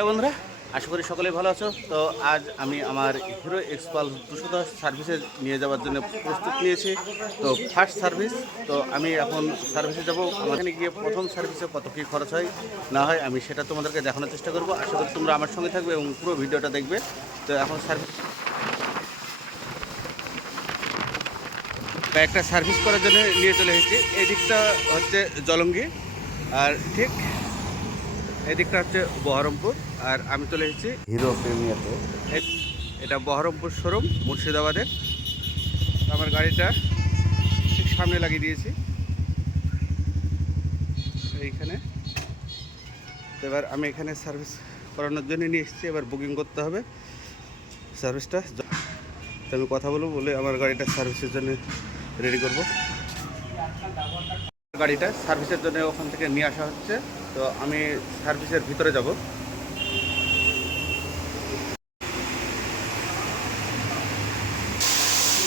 Hello বন্ধুরা, আশা করি সকলেই ভালো আছো। তো আজ আমি আমার হিরো এক্সপাল দুশো দশ সার্ভিসে নিয়ে যাওয়ার জন্য প্রস্তুত নিয়েছি। তো ফার্স্ট সার্ভিস তো আমি এখন সার্ভিসে যাব। এখানে গিয়ে প্রথম সার্ভিসে কত কী খরচ হয়, না হয় আমি সেটা তোমাদেরকে দেখানোর চেষ্টা করব। আশা করি তোমরা আমার সঙ্গে থাকবে এবং পুরো ভিডিওটা দেখবে। তো এখন সার্ভিস একটা সার্ভিস করার জন্য নিয়ে চলে এসেছি। এই দিকটা হচ্ছে জলঙ্গি। আর ঠিক এদিকটা হচ্ছে বহরমপুর আর আমি চলে এসেছি হিরো প্রেমিয়াতে এটা বহরমপুর শোরুম মুর্শিদাবাদের। আমার গাড়িটা ঠিক সামনে লাগিয়ে দিয়েছি। এইখানে। এবার আমি এখানে সার্ভিস করানোর জন্য নিয়ে এসেছি এবার বুকিং করতে হবে সার্ভিসটা। তো আমি কথা বলব বলে আমার গাড়িটা সার্ভিসের জন্য রেডি করব। গাড়িটা সার্ভিসের জন্য ওখান থেকে নিয়ে আসা হচ্ছে। তো আমি সার্ভিসের ভিতরে যাব।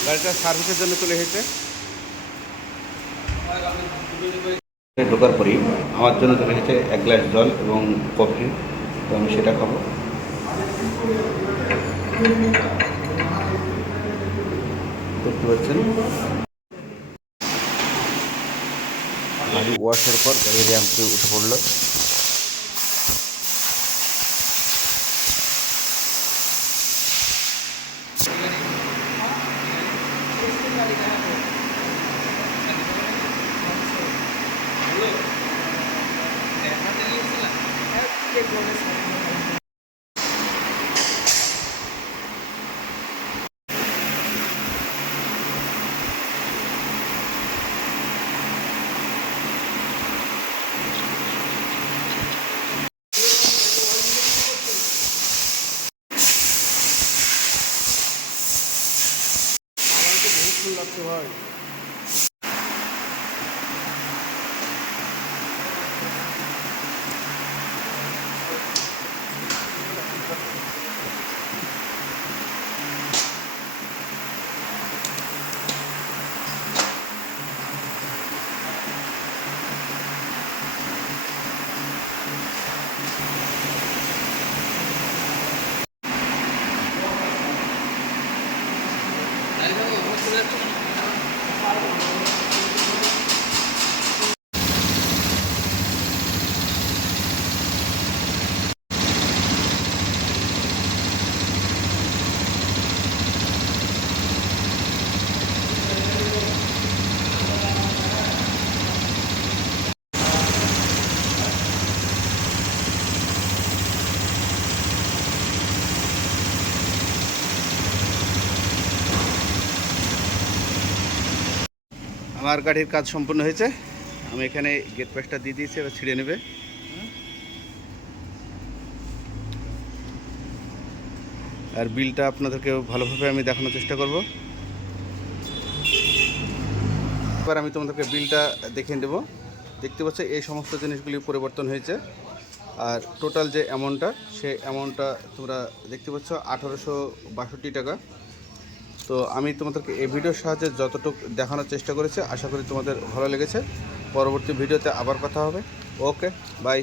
গাড়িটা সার্ভিসের জন্য চলে এসেছে। ঢোকার পরেই আমার জন্য চলে এসেছে এক গ্লাস জল এবং কফি। তো আমি সেটা খাব। দেখতে পাচ্ছেন? গাড়ি ওয়াশের পর গাড়ি র্যাম্পে উঠে পড়ল। full of the world. I don't know. Thank you. আমার গাড়ির কাজ সম্পূর্ণ হয়েছে। আমি এখানে গেট পাসটা দিয়ে দিয়েছি, এবার ছিঁড়ে নেবে। আর বিলটা আপনাদেরকে ভালোভাবে আমি দেখানোর চেষ্টা করব। এবার আমি তোমাদেরকে বিলটা দেখিয়ে দেবো দেখতে পাচ্ছ, এই সমস্ত জিনিসগুলি পরিবর্তন হয়েছে। আর টোটাল যে অ্যামাউন্টটা সে অ্যামাউন্টটা তোমরা দেখতে পাচ্ছ, আঠারোশো বাষট্টি টাকা। তো আমি তোমাদেরকে এই ভিডিওর সাহায্যে যতটুকু দেখানোর চেষ্টা করেছি, আশা করি তোমাদের ভালো লেগেছে। পরবর্তী ভিডিওতে আবার কথা হবে। Okay bye